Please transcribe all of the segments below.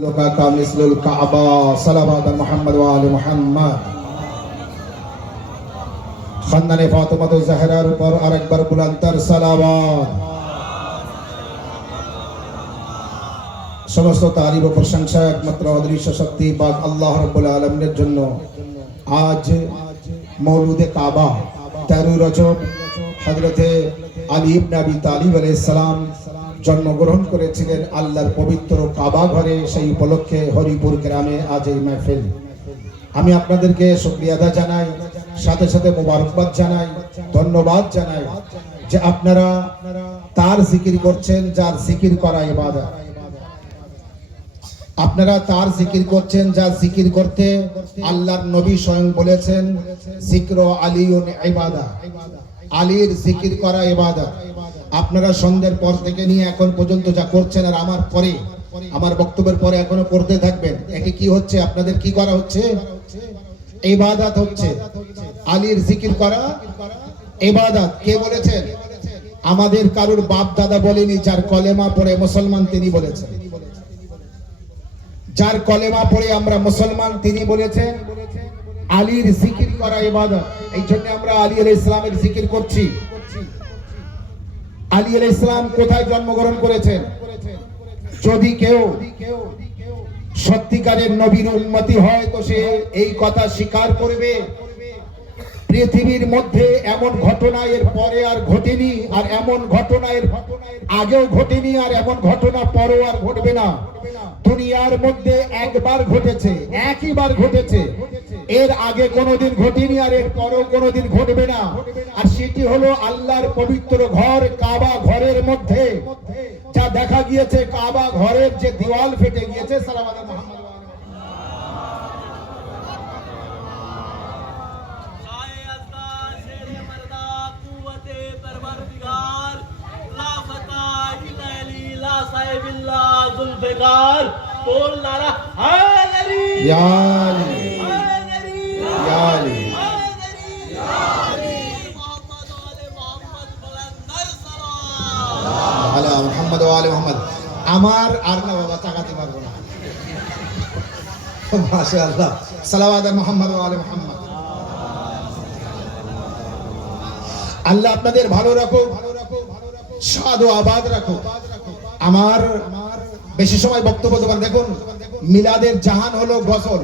का मिसलुल काबा सलावत मुहम्मद व आले मुहम्मद। खानदाने फातिमा तो ज़हरार पर अकबर बुलंदतर सलावत। समस्त तारीफ व प्रशंसा एकमात्र अदृश्य शक्ति पाक अल्लाह रब्बुल आलमीনের জন্য। आज मौलूद काबा 13 रजब हजरते আলী ইবনে আবি তালিব আলাইহিস সালাম জন্মগ্রহণ করেছিলেন আল্লাহর পবিত্র কাবা ঘরে। সেই উপলক্ষে হরিপুর গ্রামে আজ এই মাহফিল। আমি আপনাদেরকে শুকরিয়া আদা জানাই, সাথে সাথে মোবারকবাদ জানাই, ধন্যবাদ জানাই যে আপনারা তার জিকির করছেন যার জিকির করা ইবাদত। আপনারা তার জিকির করছেন যার জিকির করতে আল্লাহর নবী স্বয়ং বলেছেন জিক্র আলিউন ইবাদা, আলীর জিকির করা ইবাদত। আপনারা সন্ধ্যার পর থেকে নিয়ে এখন পর্যন্ত যা করছেন আর আমার পরে, আমার বক্তব্যের পরে এখনো করতে থাকবেন, এটি কি হচ্ছে? আপনাদের কি করা হচ্ছে? ইবাদত হচ্ছে। আলীর জিকির করা ইবাদত। কে বলেছেন? আমাদের কারুর বাপ দাদা বলেনি, যার কলেমা পড়ে মুসলমান তিনি বলেছেন। যার কলেমা পড়ে আমরা মুসলমান তিনি বলেছেন আলীর জিকির করা ইবাদত। এই জন্য আমরা আলী আলাইহিস সালামের জিকির করছি। আলী আলাইহিস সালাম কোথায় জন্মগ্রহণ করেছেন? যদি কেউ সত্যিকারের নবীর উম্মতি হয় তো সে এই কথা স্বীকার করবে পৃথিবীর মধ্যে এমন ঘটনা এর পরে আর ঘটেনি, আর এমন ঘটনা এর আগেও ঘটেনি, আর এমন ঘটনা পরেও আর ঘটবে না। দুনিয়ার মধ্যে একবার ঘটেছে, একইবার ঘটেছে, এর আগে কোনোদিন ঘটেনি আর এর পরেও কোনোদিন ঘটবে না। আর সেটি হলো আল্লাহর পবিত্র ঘর কাবা ঘরের মধ্যে যা দেখা গিয়েছে, কাবা ঘরের যে দেওয়াল ফেটে গিয়েছে। সালাওয়াত মুহাম্মদ बोल नारा हैदरी या अली या अली मोहम्मद वाले मोहम्मद बुलंदर सलाम আলা মুহাম্মদ ওয়া আলে মুহাম্মদ। আমার আর না বাবা তাকাতে পারবো না। মাশাআল্লাহ। সালাওয়াত মুহাম্মদ ওয়া আলে মুহাম্মদ। আল্লাহ আপনাদের ভালো রাখুক, সাদ ও আবাদ রাখুক। আমার বেশি সময় বক্তব্য দেবেন। দেখুন, মিলাদের জাহান হলো গজল,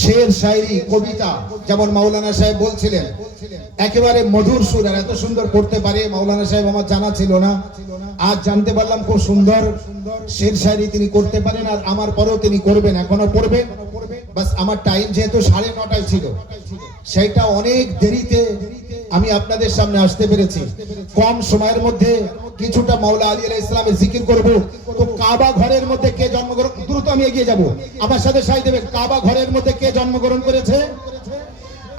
শের, শায়রি, কবিতা। যেমন মাওলানা সাহেব বলছিলেন একেবারে মধুর সুর, আর এত সুন্দর করতে পারে মাওলানা সাহেব আমার জানা ছিল না। আজ জানতে পারলাম খুব সুন্দর শের শায়রি তিনি করতে পারেন, আর আমার পরেও তিনি করবেন, এখনো করবেন। বাস আমার টাইম যেহেতু 9:30 ছিল, সেইটা অনেক দেরিতে আমি আপনাদের সামনে আসতে পেরেছি। কম সময়ের মধ্যে কিছুটা মাওলা আলী আলাইহিস সালামের জিকির করব। তো কাবা ঘরের মধ্যে কে জন্মগ্রহণ, দ্রুত আমি এগিয়ে যাব, আমার সাথে সাই দেবেন। কাবা ঘরের মধ্যে কে জন্মগ্রহণ করেছে?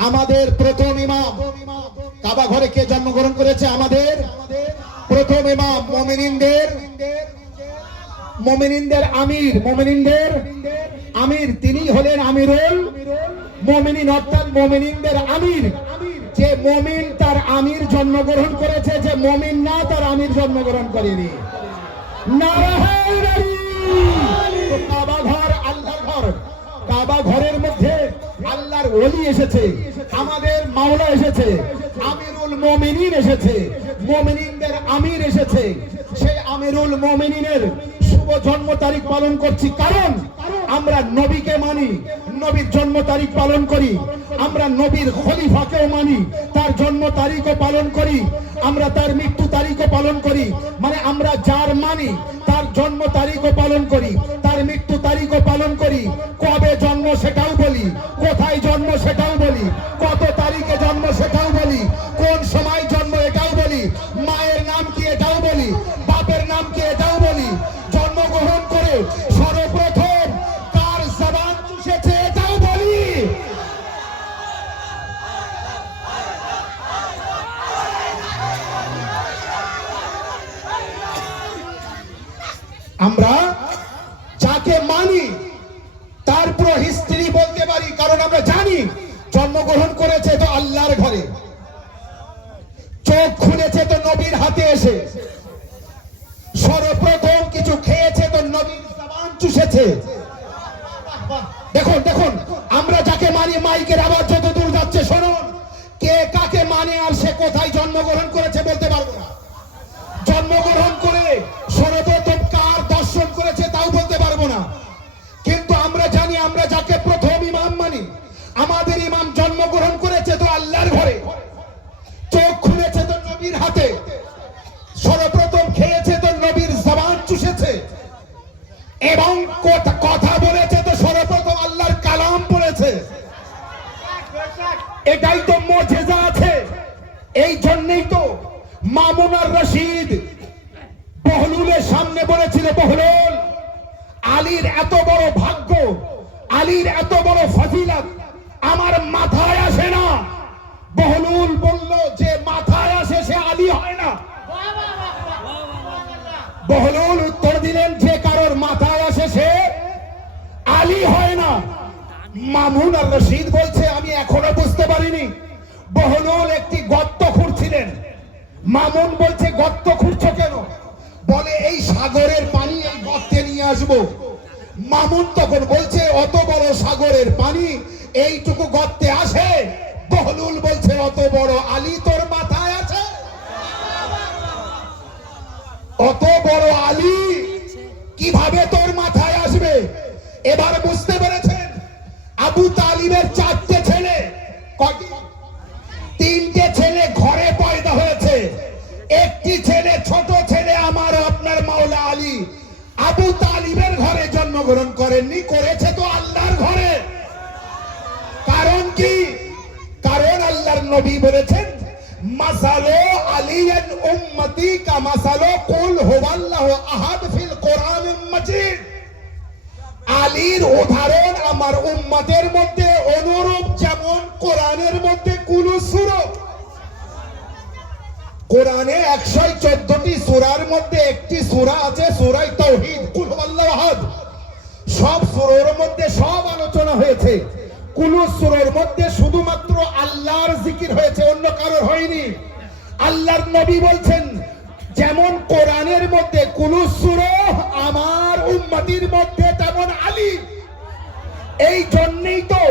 আমাদের প্রথম ইমাম। কাবা ঘরে কে জন্মগ্রহণ করেছে? আমাদের প্রথম ইমাম, মুমিনিনদের আমির, মুমিনিনদের আমির। তিনি হলেন আমিরুল মুমিনিন, অর্থাৎ মুমিনিনদের আমির। যে মুমিন তার আমির জন্মগ্রহণ করেছে, যে মুমিন না তার আমির জন্মগ্রহণ করেনি। নারা হায়দারি। কাবা ঘর আল্লাহর ঘর। কাবা ঘরের মধ্যে আল্লাহর ওলি এসেছে, আমাদের মাওলা এসেছে, আমিরুল মুমিনিন এসেছে, মুমিনিনদের আমির এসেছে। সেই আমিরুল মুমিনিনের শুভ জন্ম তারিখ পালন করছি, কারণ আমরা নবীকে মানি, নবীর জন্ম তারিখ পালন করি। আমরা নবীর খলিফাকেও মানি, তার জন্ম তারিখও পালন করি। আমরা তার মৃত্যু তারিখও পালন করি। মানে আমরা যার মানি তার জন্ম তারিখও পালন করি, তার মৃত্যু তারিখও পালন করি। কবে জন্ম সেটাও বলি, কোথায় জন্ম সেটাও বলি, কত তারিখে জন্ম সেটাও বলি, কোন সময় জন্ম এটাও বলি, মায়ের নাম কি এটাও বলি, বাপের নাম কি এটাও বলি। জন্মগ্রহণ করে সর্বপ্রথম কার জবান চুষেছে এটাও বলি। আমরা যাকে মানি তার পুরো হিস্ট্রি বলতে পারি, কারণ আমরা জানি জন্মগ্রহণ করেছে তো আল্লাহর ঘরে, চোখ খুলেছে তো নবীর হাতে এসে, সর্বপ্রথম কিছু খেয়েছে তো নবীর জবান চুষেছে। দেখুন দেখুন, আমরা যাকে মানি মাইকের আওয়াজ যত দূর যাচ্ছে শুনুন, কে কাকে মানে আর সে কোথায় জন্মগ্রহণ করেছে বলতে পারবো না। জন্মগ্রহণ করে সর্বপ্রথম কার দর্শন করেছে তাও বলতে পারবো না, কিন্তু আমরা জানি আমরা যাকে প্রথম ইমাম মানি, আমাদের ইমাম জন্মগ্রহণ করেছে তো আল্লাহর ঘরে, চোখ খুলেছে তো নবীর হাতে, সর্বপ্রথম খেয়েছে তো নবীর জবান চুষেছে, এবং কথা বলেছে তো সর্বপ্রথম আল্লাহর কালাম পড়েছে। এটাই তো মুজিজা আছে। এই জন্যই তো মামুন আর রশিদ বহলুলের সামনে বলেছিল, বহলুল, আলীর এত বড় ভাগ্য, আলীর এত বড় ফজিলত আমার মাথায় আসে না। বহলুল বলল যে মাথায় আসে সে আলী হয় না। বহলুল উত্তর দিলেন যে কারোর মাথায় আসে সে আলী হয় না। মামুন আর রশিদ বলছে আমি এখনো বুঝতে পারিনি। বহলুল একটি গর্ত খুঁড়ছিলেন, মামুন বলছে গর্ত খুঁড়ছো কেন? বলে এই সাগরের পানি এই গর্তে নিয়ে আসবো। মামুন তখন বলছে অত বড় সাগরের পানি এইটুকু গর্তে আসে? বহলুল বলছে অত বড় আলী তোর মাথায় আছে? অত বড় আলী কিভাবে তোর মাথায় আসবে? এবার বুঝতে পেরেছেন আবু তালিবের 4টে ছেলে, কয়টি? 3টে ছেলে ঘরে পয়দা হয়েছে, একটি ছেলে ছোট ছেলে আমার আপনার মাওলা আলী আবু তালিবের ঘরে জন্মগ্রহণ করেননি, করেছে তো আল্লাহর ঘরে। কারণ কি? কারণ আল্লাহর নবী বলেছেন মাসালো আলিয়ান উম্মতি কা মাসালো কুল হুয়াল্লাহু আহাদ ফিল কোরআনিল মাজিদ। আলীর উদাহরণ আমার উম্মতের মধ্যে অনুরূপ যেমন কোরআনের মধ্যে কুল সূরা। কোরআনে 114টি সূরার মধ্যে একটি সূরা আছে সূরা তাওহীদ, কুল হুয়াল্লাহু আহাদ। সব সূরার মধ্যে সব আলোচনা হয়েছে, কুল সূরার মধ্যে শুধুমাত্র আল্লাহর জিকির হয়েছে, অন্য কারোর হয়নি। আল্লাহর নবী বলছেন যেমন কোরআনের মধ্যে কুল সূরা, আমার উম্মতির মধ্যে তেমন আলী। এই জন্যই তো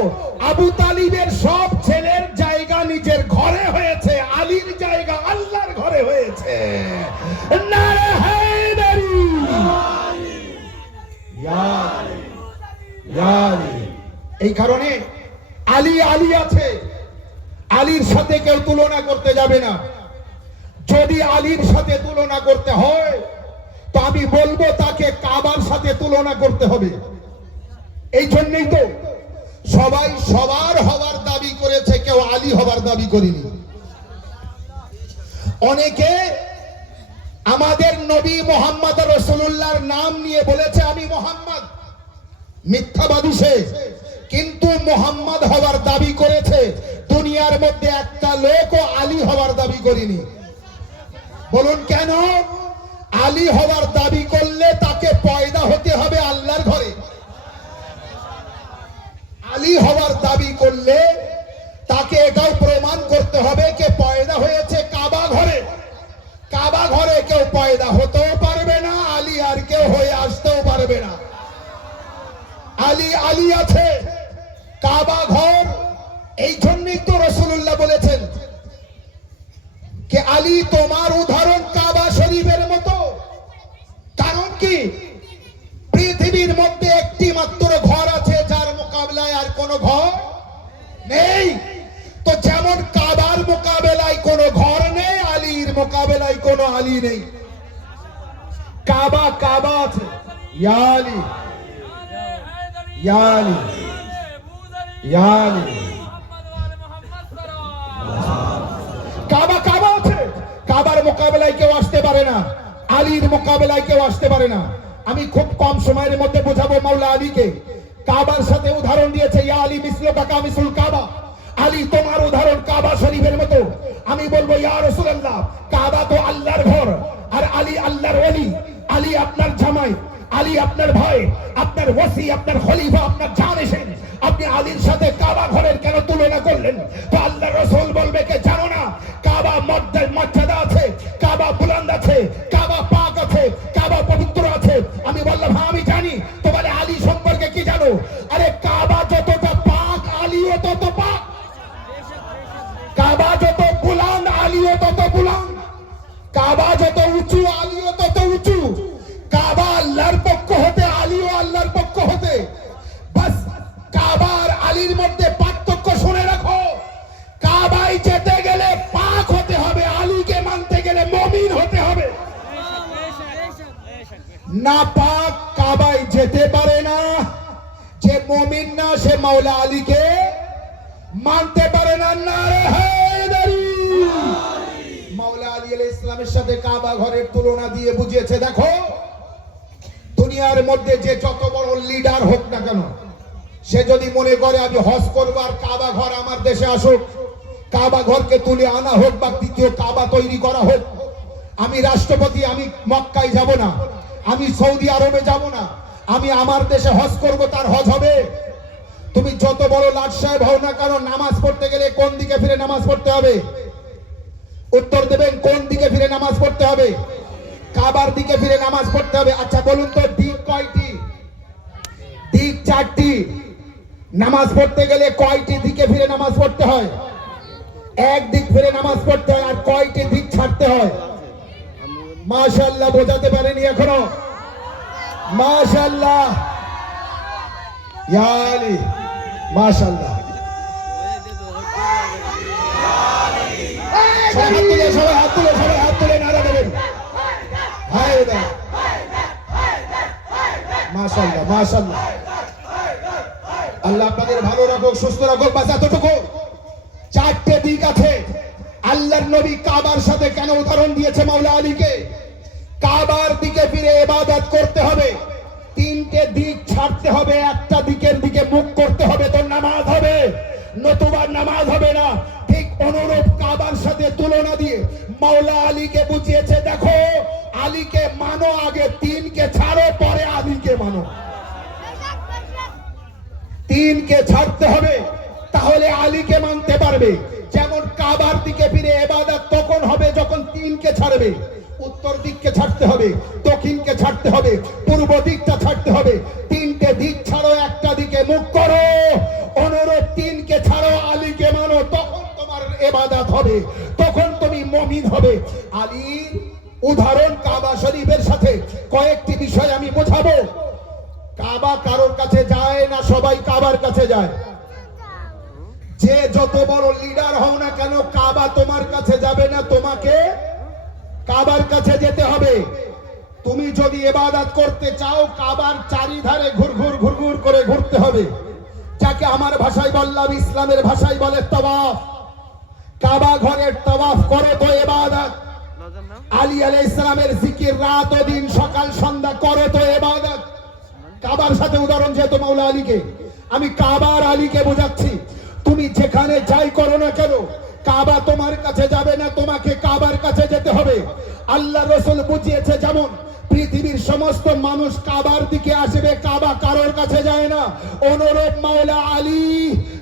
আবু তালিবের সব ছেলের জায়গা নিজের ঘরে হয়েছে, আলীর জায়গা আল্লাহর ঘরে হয়েছে। নারে হায়দারি, ইয়া আলী, ইয়া আলী। এই কারণে আলী আলী আছে, আলীর সাথে কেউ তুলনা করতে যাবে না। যদি আলীর সাথে তুলনা করতে হয় তো আমি বলবো তাকে কাবার সাথে তুলনা করতে হবে। এই জন্যই তো সবাই সবার হওয়ার দাবি করেছে, কেউ আলী হওয়ার দাবি করেনি। অনেকে আমাদের নবী মুহাম্মদ রাসূলুল্লাহর নাম নিয়ে বলেছে আমি মুহাম্মদ, মিথ্যাবাদী সে, কিন্তু মুহাম্মদ হওয়ার দাবি করেছে। দুনিয়ার মধ্যে একটা লোকও আলী হওয়ার দাবি করেনি। বলুন কেন? আলী হওয়ার দাবি করলে তাকে পয়দা হতে হবে আল্লাহর ঘরে। আলী হওয়ার দাবি করলে তাকে এটাও প্রমাণ করতে হবে কে পয়দা হয়েছে কাবা ঘরে। কাবা ঘরে কেউ পয়দা হতেও পারবে না, আলী আর কেউ হয়ে আসতেও পারবে না। আলী আলী আছে, কাবা ঘর। এই জন্যই তো রাসূলুল্লাহ বলেছেন কে আলী তোমার উদাহরণ কাবা শরীফের মতো। কারণ কি? পৃথিবীর মধ্যে একটি মাত্র ঘর আছে যার মোকাবেলায় আর কোনো ঘর নেই। তো যেমন কাবার মোকাবেলায় কোনো ঘর নেই, আলীর মোকাবেলায় কোনো আলী নেই। কাবা কাবা আছে, ইয়া আলী, ইয়া আলী, ইয়া আলী। কাবা কাবা আছে, কাবার মোকাবেলায় কেউ আসতে পারে না, আলীর মোকাবেলায় কেউ আসতে পারে না। আমি খুব কম সময়ের মধ্যে বোঝাবো মাওলা আলীকে। কাবার সাথে উদাহরণ দিয়েছে ইয়া আলী মিসলুকা কামিসুল কাবা, আলী তোমার উদাহরণ কাবা শরীফের মতো। আমি বলবো ইয়া রাসূলুল্লাহ, কাবা তো আল্লাহর ঘর আর আলী আল্লাহর ওলি। আলী আপনার জামাই, আলী আপনার ভাই, আপনার ওসি, আপনার খলিফা, আপনার জানেশেন। আপনি আলীর সাথে কাবা ঘরের কেন তুলনা করলেন? তো আল্লাহর রাসূল বলবে কে জানো না কাবা মর্যাদা আছে, কাবা বুলন্দ আছে, কাবা পাক আছে, কাবা পবিত্র আছে। আমি বললাম হ্যাঁ আমি জানি। তো বলে যেতে পারে না, যে মুমিন না সে মাওলা আলীকে মানতে পারে না। নারে হায়দারি। মাওলা আলী আলাইহিস সালামের সাথে কাবা ঘরের তুলনা দিয়ে বুঝিয়েছে, দেখো দুনিয়ার মধ্যে যে যত বড় লিডার হোক না কেন, সে যদি মনে করে আমি হজ করবো আর কাবা ঘর আমার দেশে আসুক, কাবা ঘরকে তুলে আনা হোক বা দ্বিতীয় কাবা তৈরি করা হোক, আমি রাষ্ট্রপতি, আমি মক্কায় যাব না, আমি সৌদি আরবে যাব না, আমি আমার দেশে হজ করব, তার হজ হবে? তুমি যত বড় লাট সাহেব হও না কেন, নামাজ পড়তে গেলে কোন দিকে ফিরে নামাজ পড়তে হবে? উত্তর দেবেন, কোন দিকে ফিরে নামাজ পড়তে হবে? কাবার দিকে ফিরে নামাজ পড়তে হবে। আচ্ছা বলুন তো, দিক কয়টি? দিক চারটি। নামাজ পড়তে গেলে কয়টি দিকে ফিরে নামাজ পড়তে হয়? এক দিক ফিরে নামাজ পড়তে হয়। আর কয়টি দিক ছাড়তে হয়? মাশাআল্লাহ, বোঝাতে পারেনি এখনো? মাশাআল্লাহ, ইয়া আলী, মাশাআল্লাহ। সবাই হাত তুলে নারা দেবেন। হায়দার, মাশাআল্লাহ, মাশাআল্লাহ। আল্লাহ আপনাদের ভালো রাখুক, সুস্থ রাখুক। বাস এতটুকু। চারটে দিক আছে। আল্লাহর নবী কাবার সাথে কেন উদাহরণ দিয়েছে মাওলা আলীকে? কাবার দিকে ফিরে ইবাদত করতে হবে, তিনটে দিক ছাড়তে হবে, একটা দিকের দিকে মুখ করতে হবে, তো নামাজ হবে, নতুবা নামাজ হবে না। ঠিক অনুরূপ কাবার সাথে তুলনা দিয়ে মাওলা আলীকে বুঝিয়েছে, দেখো আলীকে মানো, আগে তিনকে ছাড়ো, পরে আলীকে মানো। তিনকে ছাড়তে হবে, তাহলে আলীকে মানতে পারবে। যেমন কাবার দিকে ফিরে ইবাদত তখন হবে যখন তিনকে ছাড়বে। উত্তর দিককে ছাড়তে হবে, দক্ষিণকে ছাড়তে হবে, পূর্ব দিকটা ছাড়তে হবে। তিনটে দিক ছাড়ো, একটা দিকে মুখ করো। অনুরূপ তিনকে ছাড়ো, আলীকে মানো, তখন তোমার ইবাদত হবে, তখন তুমি মুমিন হবে। আলীর উদাহরণ কাবা শরীফের সাথে কয়েকটি বিষয় আমি বোঝাবো। কাবা কারোর কাছে যায় না, সবাই কাবার কাছে যায়। যে যত বড় লিডার হও না কেন, কাবা তোমার কাছে যাবে না, তোমাকে কাবার কাছে যেতে হবে। তুমি যদি ইবাদত করতে চাও, কাবার চারিধারে ঘুরঘুর করে ঘুরতে হবে, যাকে আমার ভাষায় বললাম, ইসলামের ভাষায় বলে তাওয়াফ। কাবা ঘরের তাওয়াফ করে তো ইবাদত। আলী আলাইহিস সালামের জিকির রাত ও দিন, সকাল সন্ধ্যা করে তো ইবাদত। কাবার সাথে উদাহরণ যেহেতু মাওলা আলীকে, আমি কাবার আলীকে বোঝাচ্ছি। তুমি যেখানে যাই করো না কেন, কাবা তোমার কাছে যাবে না, তোমাকে কাবার কাছে যেতে হবে। আল্লাহ রাসূল বুঝিয়েছে, যেমন পৃথিবীর সমস্ত মানুষ কাবার দিকে আসবে, কাবা কারোর কাছে যায় না। অনুরূপ মাওলা আলী,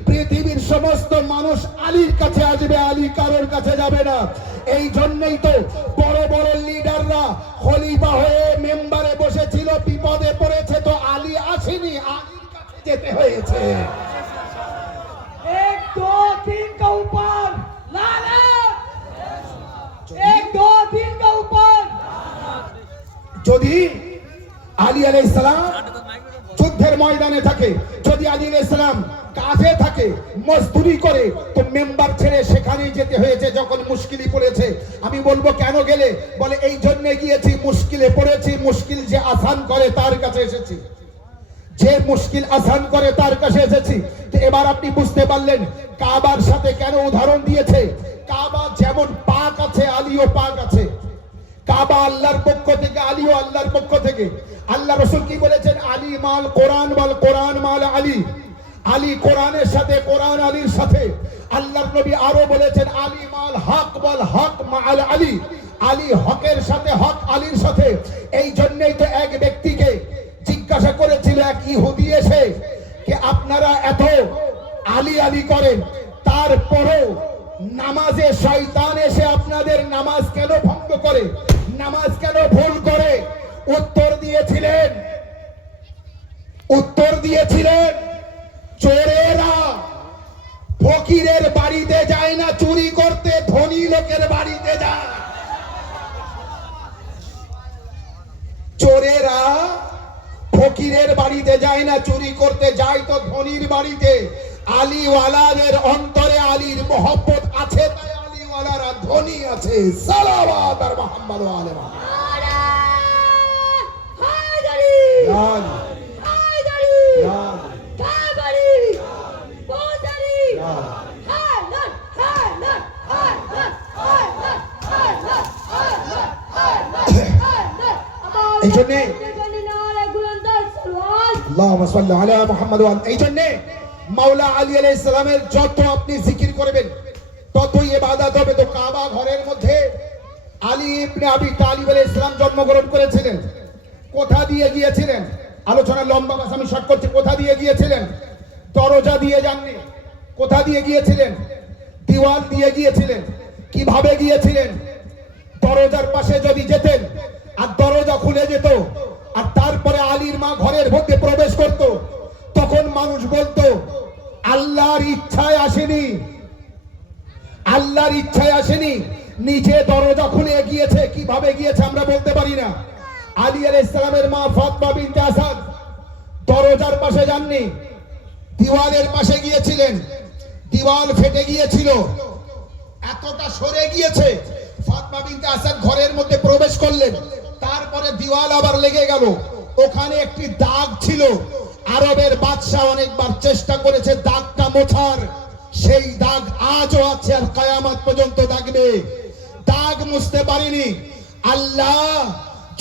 পৃথিবীর সমস্ত মানুষ আলীর কাছে আসবে, আলী কারোর কাছে যাবে না। এই জন্যই তো বড় বড় লিডাররা খলিফা হয়ে মেম্বারে বসেছিল, বিপদে পড়েছে তো আলী আসেনি, আলীর কাছে যেতে হয়েছে। एक दो तीन का ऊपर लाला, एक दो तीन का ऊपर। যদি আলী আলাইহিস সালাম যুদ্ধের ময়দানে থাকে, যদি আলী আলাইহিস সালাম কাজে থাকে, মজদুরি করে, তো মেম্বার ছেড়ে সেখানেই যেতে হয়েছে যখন মুশকিলে পড়েছে। আমি বলবো কেন গেলে? বলে এই জন্য গিয়েছি, মুশকিলে পড়েছি, মুশকিল যে আসান করে তার কাছে এসেছি, যে মুশকিল আসান করে তার কাছে এসেছি। তো এবার আপনি বুঝতে পারলেন কাবার সাথে কেন উদাহরণ দিয়েছে। কাবা যেমন পাক আছে, আলীও পাক আছে। কাবা আল্লাহর পক্ষ থেকে, আলীও আল্লাহর পক্ষ থেকে। আল্লাহ রাসূল কি বলেছেন? আলী মাল কোরআন, বল কোরআন মাল আলী। আলী কোরআনের সাথে, কোরআন আলীর সাথে। আল্লাহর নবী আরো বলেছেন, আলী মাল হক, বল হক মাল আলী। আলী হকের সাথে, হক আলীর সাথে। এই জন্যই তো এক ব্যক্তিকে জিজ্ঞাসা করেছিল এক ইহুদি এসে, যে আপনারা এত আলী আলী করেন, তারপরেও নামাজে শয়তান এসে আপনাদের নামাজ কেন ভঙ্গ করে, নামাজ কেন ভুল করে? উত্তর দিয়েছিলেন চোরেরা ফকিরের বাড়িতে যায় না চুরি করতে, ধনী লোকের বাড়িতে যায়। চোরেরা ফকিরের বাড়িতে যায় না চুরি করতে, যায় তো ধনীর বাড়িতে। আলীওয়ালাদের অন্তরে আলীর মহব্বত আছে, তাই আলীওয়ালারা ধনী আছে। সালাওয়াত আর মুহাম্মদ ওয়া আলে মুহাম্মদ। আল্লাহুম্মা সাল্লি আলা মুহাম্মাদ ওয়া এই জন্য মাওলা আলী আলাইহিস সালামের যত আপনি জিকির করবেন ততই ইবাদত হবে। তো কাবা ঘরের মধ্যে আলী ইবনে আবি তালিব আলাইহিস সালাম জন্মগ্রহণ করেছিলেন। কোথা দিয়ে গিয়েছিলেন? আলোচনা লম্বা, বাস আমি শর্ট করছি। কোথা দিয়ে গিয়েছিলেন? দরজা দিয়ে যাননি। কোথা দিয়ে গিয়েছিলেন? দিওয়াল দিয়ে গিয়েছিলেন। কিভাবে গিয়েছিলেন? দরজার পাশে যদি যেতেন আর দরজা খুলে যেত আর তারপরে আলীর মা ঘরের মধ্যে প্রবেশ করত, তখন মানুষ বলতো আল্লাহর ইচ্ছায় আসেনি, আল্লাহর ইচ্ছায় আসেনি, নিচে দরজা খুলে গিয়েছে। কিভাবে গিয়েছে আমরা বলতে পারি না। আলী আলাইহিস সালামের মা ফাতেমা বিনতে আসাদ দরজার পাশে যাননি, দিওয়ালের পাশে গিয়েছিলেন। দিওয়াল ফেটে গিয়েছিল, এতটা সরে গিয়েছে, ফাতেমা বিনতে আসাদ ঘরের মধ্যে প্রবেশ করলেন। তারপরে দিওয়াল আবার লেগে গেল, ওখানে একটি দাগ ছিল। আরবের বাদশা অনেকবার চেষ্টা করেছে দাগটা মোছার, সেই দাগ আজও আছে আর কিয়ামত পর্যন্ত থাকবে। দাগ মুছতে পারেনি। আল্লাহ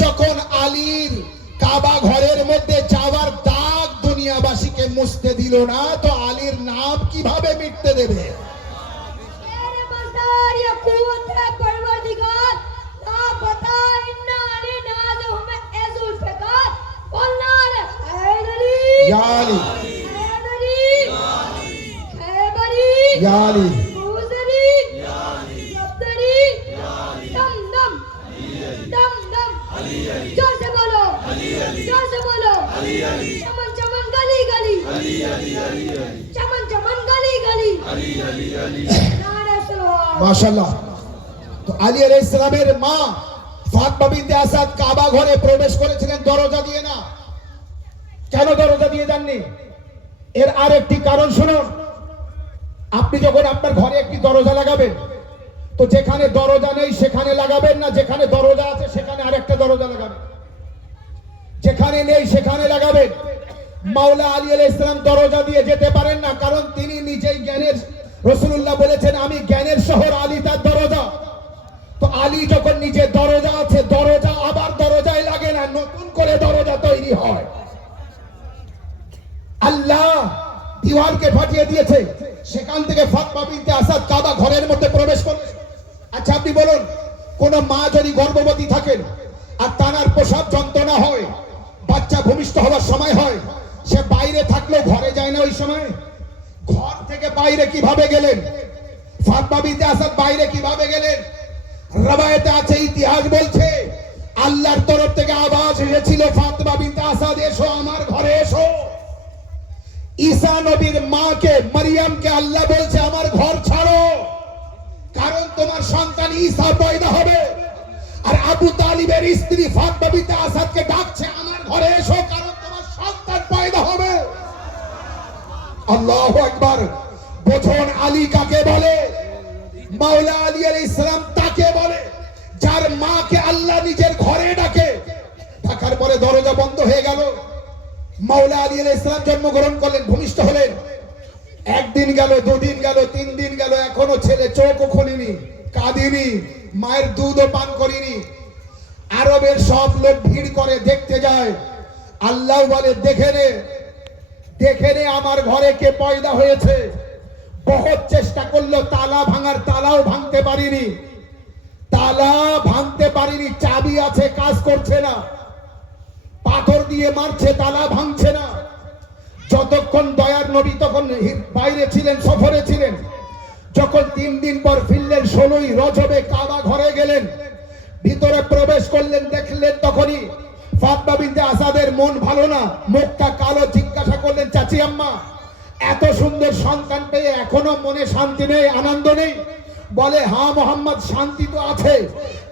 যখন আলীর কাবা ঘরের মধ্যে যাওয়ার দাগ দুনিয়াবাসীকে মুছতে দিল না, তো আলীর নাম কিভাবে মিটতে দেবে? तेरे मज़दार या कुव्वत है परवरदिगार, ना बता इन्ना अली नाज़ हमें एज़ुल फ़िकार, बोलना रे हैदरी, या अली, हैदरी, खैबरी, या अली, गुज़री, सब्तरी, दम दम, दम दम, जोर से बोलो, चमन चमन गली गली, चमन चमन गली गली, नारे सलवार। মাশাআল্লাহ। তো আলী আলাইহিস সালামের মা ফাতেমা বিনতে আসাদ কাবা ঘরে প্রবেশ করেছিলেন দরজা দিয়ে না। কেন দরজা দিয়ে যাননি? এর আরেকটি কারণ শুনুন। আপনি যখন আপনার ঘরে একটি দরজা লাগাবেন, তো যেখানে দরজা নেই সেখানে লাগাবেন না, যেখানে দরজা আছে সেখানে আরেকটা দরজা লাগাবেন। যেখানে নেই সেখানে লাগাবেন। মাওলা আলী আলাইহিস সালাম দরজা দিয়ে যেতে পারেন না, কারণ তিনি নিজেই জ্ঞানের, রাসূলুল্লাহ বলেছেন আমি জ্ঞানের শহর, আলী তার দরজা। তো আলী যখন নিজে দরজা আছে, দরজা আবার দরজায় লাগে না, নতুন করে দরজা তৈরি হয়। আল্লাহ দিওয়ালকে ফাটিয়ে দিয়েছে, সেখান থেকে ফাতেমা বিনতে আসাদ কাবা ঘরের মধ্যে প্রবেশ করলেন। আচ্ছা আপনি বলুন, কোন মা যদি গর্ভবতী থাকেন আর তার প্রসব যন্ত্রণা হয়, বাচ্চা ভূমিষ্ঠ হওয়ার সময় হয়, সে বাইরে থাকলেও ঘরে যায় না ওই সময়? ঘর থেকে বাইরে কিভাবে গেলেন? ফাতেমা বিনতে আসাদ বাইরে কিভাবে গেলেন? রবায়েতে আছে, ইতিহাস বলছে আল্লাহর তরফ থেকে আওয়াজ এসেছিল, ফাতেমা বিনতে আসাদ এসো আমার ঘরে এসো। ঈসা নবীর মাকে, মারিয়ামকে আল্লাহ বলছে আমার ঘর ছাড়ো, কারণ তোমার সন্তান ঈসা পয়দা হবে। আর আবু তালিবের স্ত্রী ফাতেমা বিনতে আসাদকে ডাকছে আমার ঘরে এসো, কারণ তোমার সন্তান পয়দা হবে। আল্লাহু আকবার। বোঝন আলী কাকে বলে? মাওলা আলী আলাইহিস সালাম তাকে বলে যার মাকে আল্লাহ নিজের ঘরে ডাকে। ডাকার পরে দরজা বন্ধ হয়ে গেল। মাওলা আলী আলাইহিস সালাম জন্মগ্রহণ করলেন, ভূমিষ্ঠ হলেন। একদিন গেল, দুদিন গেল, 3 দিন গেল, এখনো ছেলে চোখও খুলিনি, কাঁদিনি, মায়ের দুধও পান করিনি। আরবের সব লোক ভিড় করে দেখতে যায়। আল্লাহ বলে দেখে নে আমার ঘরে কে পয়দা হয়েছে। বহুত চেষ্টা করলো তালা ভাঙার, তালাও ভাঙতে পারিনি, তালা ভাঙতে পারিনি। চাবি আছে, কাজ করছে না, পাথর দিয়ে মারছে, তালা ভাঙছে না। যতক্ষণ দয়ার নবী তখন বাইরে ছিলেন, সফরে ছিলেন। যখন 3 দিন পর ফিরলেন, 16ই রজবে কাবা ঘরে গেলেন, ভিতরে প্রবেশ করলেন, দেখলেন তখনই ফাতেমা বিনতে আসাদের মন ভালো না, মুখটা কালো। জিজ্ঞাসা করলেন চাচি আম্মা, এত সুন্দর সন্তান পেয়ে এখনো মনে শান্তি নেই, আনন্দ নেই? বলে হ্যাঁ মোহাম্মদ, শান্তি তো আছে,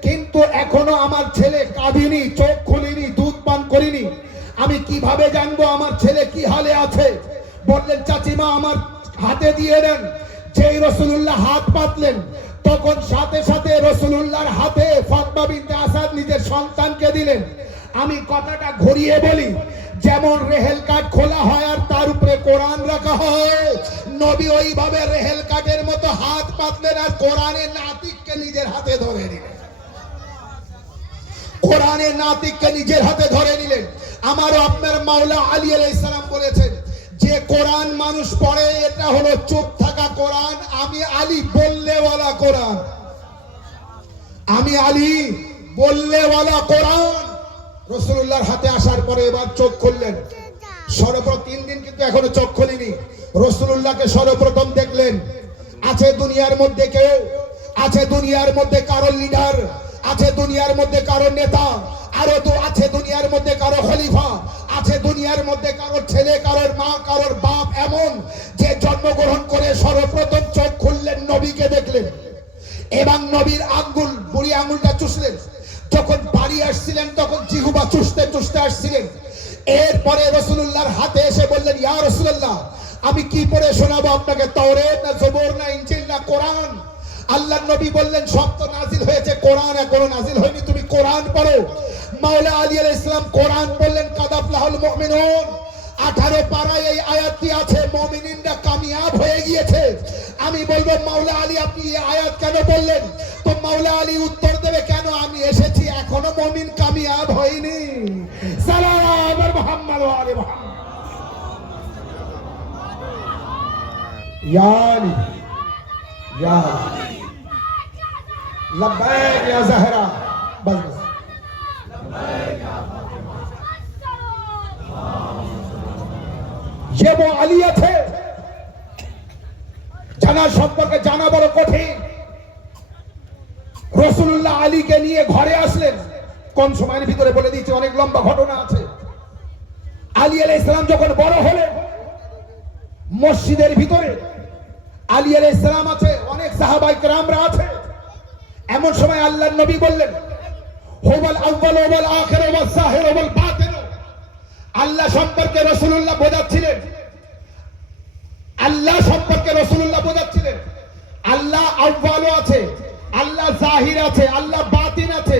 কিন্তু এখনো আমার ছেলে কাঁদিনি, চোখ খুলিনি, দুধ পান করিনি। আমি কিভাবে জানবো আমার ছেলে কি হালে আছে? বললেন চাচিমা আমার হাতে দিয়ে দেন। যেই রাসূলুল্লাহ হাত পাতলেন, তখন সাথে সাথে রাসূলুল্লাহর হাতে ফাতেমা বিনতে আসাদ নিজের সন্তানকে দিলেন। আমি কথাটা ঘুরিয়ে বলি, যেমন রেহেল কাঠ খোলা হয় আর তার উপরে কোরআন রাখা হয়, নবী ওইভাবে রেহেল কাঠের মতো হাত পাতলেন আর কোরআনের নাতিককে নিজের হাতে ধরে নিলেন। কোরআনের নাতিককে নিজের হাতে ধরে নিলেন। আমারও আপনার মাওলা আলী আলাইহিস সালাম বলেছেন যে কোরআন মানুষ পড়ে এটা হলো চুপ থাকা কোরআন, আমি আলী বললেওয়ালা কোরআন, আমি আলী বললেওয়ালা কোরআন। রাসূলুল্লাহর হাতে আসার পরে এবার চোখ খুললেন। সর্বপ্রথম 3 দিন কিন্তু এখনো চোখ খুলিনি। রাসূলুল্লাহকে সর্বপ্রথম দেখলেন। আছে দুনিয়ার মধ্যে কেউ, আছে দুনিয়ার মধ্যে কারো লিডার, আছে দুনিয়ার মধ্যে কারো নেতা, আরো তো আছে দুনিয়ার মধ্যে কারো খলিফা, আছে দুনিয়ার মধ্যে কারোর ছেলে, কারোর মা, কারোর বাপ, এমন যে জন্মগ্রহণ করে সর্বপ্রথম চোখ খুললেন, নবীকে দেখলেন এবং নবীর আঙ্গুল, বুড়ি আঙ্গুলটা চুষলেন। যখন বাড়ি আসছিলেন তখন জিহ্বা চুষতে চুষতে আসছিলেন। এরপরে রাসূলুল্লাহর হাতে এসে বললেন, ইয়া রাসূলুল্লাহ, আমি কি পড়ে শোনাবো আপনাকে? তাওরাত না জবুর না ইনজিল না কোরআন? আল্লাহর নবী বললেন, সব তো নাজিল হয়েছে, কোরআন এখনো নাজিল হয়নি, তুমি কোরআন পড়ো। মাওলা আলী আলাইহিস সালাম কোরআন বললেন, কাদ আফলাহুল মুমিনুন। 18 পারায় এই আয়াতটি আছে, মুমিনিনরা কামিয়াব হয়ে গিয়েছে। আমি বলবো, মাওলা আলী আপনি এই আয়াত কেন বললেন? তো মাওলা আলী উত্তর দেবে, কেন? আমি এসেছি, এখনো মুমিন কামিয়াব হয়নি। সালাম মুহাম্মদ ওয়া আলি মুহাম্মদ। ইয়া আলী, ইয়া লব্বাইক ইয়া জাহরা। বস বস। যে वो আলী আছে, জানার সম্পর্কে জানা বড় কঠিন। রাসূলুল্লাহ আলীকে নিয়ে ঘরে আসলেন। কম সময়ের ভিতরে বলে দিচ্ছি, অনেক লম্বা ঘটনা আছে। আলী আলাইহিস সালাম যখন বড় হলেন, মসজিদের ভিতরে আলী আলাইহিস সালাম আছে, অনেক সাহাবায়ে কেরামরা আছে। এমন সময় আল্লাহর নবী বললেন, হুয়াল আউয়াল ওয়াল আখির ওয়াল যাহির ওয়াল বাতিন। আল্লাহ সম্পর্কে রাসূলুল্লাহ বোঝাচ্ছিলেন, আল্লাহ সম্পর্কে রাসূলুল্লাহ বোঝাচ্ছিলেন, আল্লাহ আউয়ালও আছে, আল্লাহ জাহির আছে, আল্লাহ বাতিন আছে,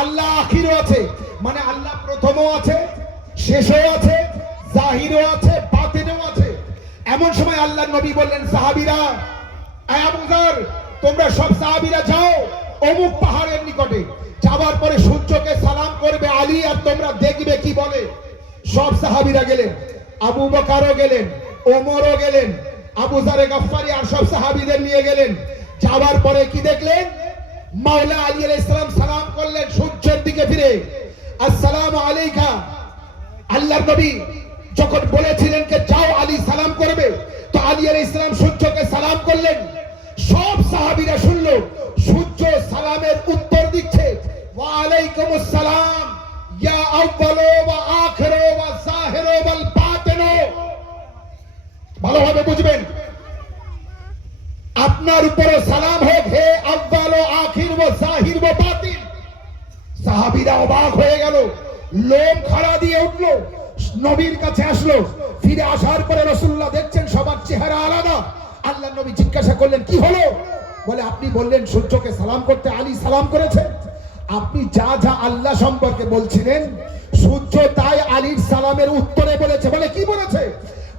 আল্লাহ আখিরও আছে। মানে আল্লাহ প্রথমও আছে, শেষও আছে, জাহিরও আছে, বাতিনও আছে। এমন সময় আল্লাহর নবী বললেন, সাহাবীরা, আয় আবু যর, তোমরা সব সাহাবীরা যাও অমুক পাহাড়ের নিকটে। যাওয়ার পরে সূর্যকে সালাম করবে আলী, আর তোমরা দেখবে কি বলে। সব সাহাবীরা গেলেন, আবু বকরও গেলেন, ওমরও গেলেন, আবু যর গফফারি আর সব সাহাবীদের নিয়ে গেলেন। যাওয়ার পরে কি দেখলেন? মাওলা আলী আলাইহিস সালাম সালাম করলেন সূর্যের দিকে ফিরে, আসসালামু আলাইকা। আল্লাহর নবী যখন বলেছিলেন যে যাও আলী সালাম করবে, তো আলী আলাইহিস সালাম সূর্যকে সালাম করলেন। সব সাহাবীরা শুনলো সূর্য সালামের উত্তর দিচ্ছে, ওয়া আলাইকুমুস সালাম ইয়া আউয়াল ওয়া আখির ওয়া যাহির ওয়াল বাতিন। ভালোভাবে বুঝবেন, আপনার উপরে সালাম হোক, হে আউয়াল ও আখির ও জাহির ও বাতিন। সাহাবীরা অবাক হয়ে গেল, লোম খাড়া দিয়ে উঠলো, নবীর কাছে আসলো। ফিরে আসার পরে রাসূলুল্লাহ দেখছেন সবার চেহারা আলাদা। আল্লাহর নবী জিজ্ঞাসা করলেন, কি হলো? বলে, আপনি বললেন সূর্যকে সালাম করতে, আলী সালাম করেছে। আপনি যা যা আল্লাহ সম্পর্কে বলছিলেন, সূর্য তাই আলীর সালামের উত্তরে বলেছে। বলে, কি বলেছে?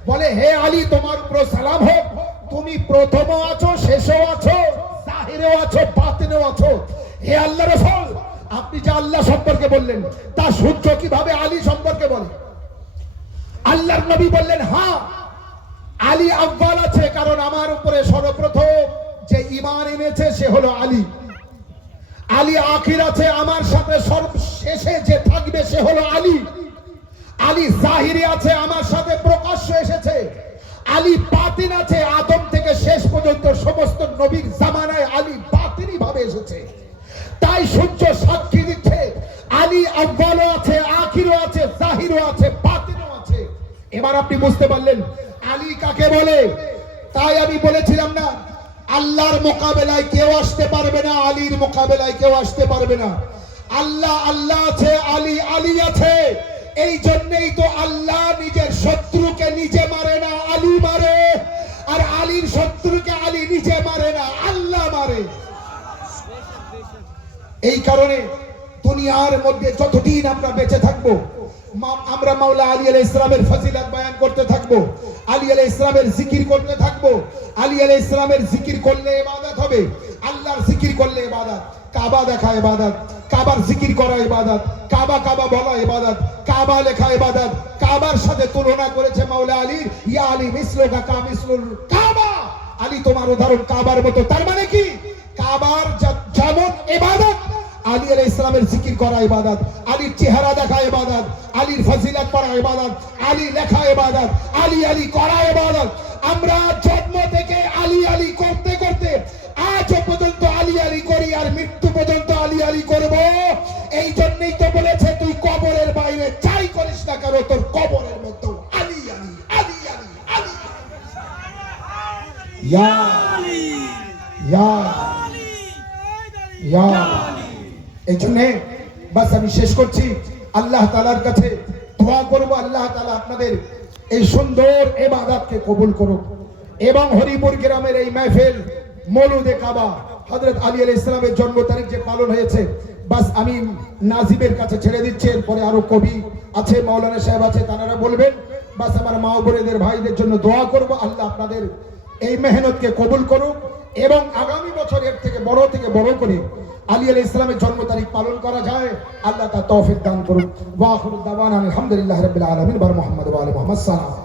বলে, হে আলী, তোমার উপর সালাম হোক, তুমি প্রথমও আছো, শেষও আছো, জাহিরেও আছো, বাতিনেও আছো। হে আল্লাহ রাসূল, আপনি যা আল্লাহ সম্পর্কে বললেন তা সূর্য কিভাবে আলী সম্পর্কে বলে? আল্লাহর নবী বললেন, হ্যাঁ, আলী আউয়াল আছে, কারণ আমার উপরে সর্বপ্রথম যে ঈমান এনেছে সে হলো আলী। আলী আখির আছে, আমার সাথে সর্বশেষে যে থাকবে সে হলো আলী। আলী জাহিরি আছে, আমার সাথে প্রকাশ্য এসেছে। আলী বাতিন আছে, আদম থেকে শেষ পর্যন্ত সমস্ত নবীর জামানায় আলী বাতিনি ভাবে এসেছে। তাই সূর্য সাক্ষী দিচ্ছে আলী আউয়ালও আছে, আখিরও আছে, জাহিরও আছে, বাতিনও আছে। এবার আপনি বুঝতে পারলেন আলী কাকে বলে। তাই আমি বলেছিলাম না, আল্লাহর মোকাবেলায় কেউ আসতে পারবে না, আলীর মোকাবেলায় কেউ আসতে পারবে না। আল্লাহ আল্লাহ আছে, আলী আলী আছে। এই জন্যই তো আল্লাহ নিজের শত্রুকে নিজে মারে না, আলী মারে। আর আলীর শত্রুকে আলী নিজে মারে না, আল্লাহ মারে। এই কারণে দুনিয়ার মধ্যে যতদিন আমরা বেঁচে থাকবো, আমরা মাওলা আলী আলাইহিস সালামের ফজিলত বয়ান করতে থাকবো, আলী আলাইহিস সালামের জিকির করতে থাকবো। আলী আলাইহিস সালামের জিকির করলে ইবাদত হবে, আল্লাহর জিকির করলে ইবাদত। কাবা দেখা ইবাদত, কাবার জিকির করা ইবাদত, কাবা কাবা বলা ইবাদত, কাবা লেখা ইবাদত। কাবার সাথে তুলনা করেছে মাওলা আলীর, ইয়া আলী মিসলুকা কা মিসলুল কাবা, আলী তোমার উদাহরণ কাবার মতো। তার মানে কি, কাবার যেমন ইবাদত, আলী আলাইহিস সালামের জিকির করা ইবাদত, আলীর চেহারা দেখা ইবাদত, আলীর ফজিলত পড়া ইবাদত, আলী লেখা ইবাদত, আলী আলী করা ইবাদত। আমরা জন্ম থেকে আলী আলী করতে করতে আজ পর্যন্ত আলী আলী করি, আর মৃত্যু পর্যন্ত আলী আলী করব। এই জন্যই তো বলেছে তুই কবরের বাইরে যাই করিস না কেন, তোর কবরের মধ্যে আলী আলী আলী আলী আলী ইয়া ইয়া ইয়া। এই জন্যে বাস আমি শেষ করছি, আল্লাহ তাআলার কাছে দোয়া করব, আল্লাহ তাআলা আপনাদের এই সুন্দর ইবাদতকে কবুল করুক। এবং হরিপুর গ্রামের এই মাহফিল মৌলুদে কাবা হযরত আলী আলাইহিস সালামের জন্ম তারিখ যে পালন হয়েছে, বাস আমি নাজিবের কাছে ছেড়ে দিচ্ছি। এরপরে আরো কবি আছে, মাওলানা সাহেব আছে, তারা বলবেন। বাস আমার মা ও বোনেদের ভাইদের জন্য দোয়া করব, আল্লাহ আপনাদের এই মেহনতকে কবুল করুক এবং আগামী বছর এর থেকে বড় করে আলী আলাইহিস সালামের জন্ম তারিখ পালন করা যায়, আল্লাহ তাআলা তৌফিক দান করুক। ওয়া আখিরু দাওয়ানা আলহামদুলিল্লাহি রাব্বিল আলামিন। বার মুহাম্মদ ওয়া আলি মুহাম্মদ সাল্লাল্লাহু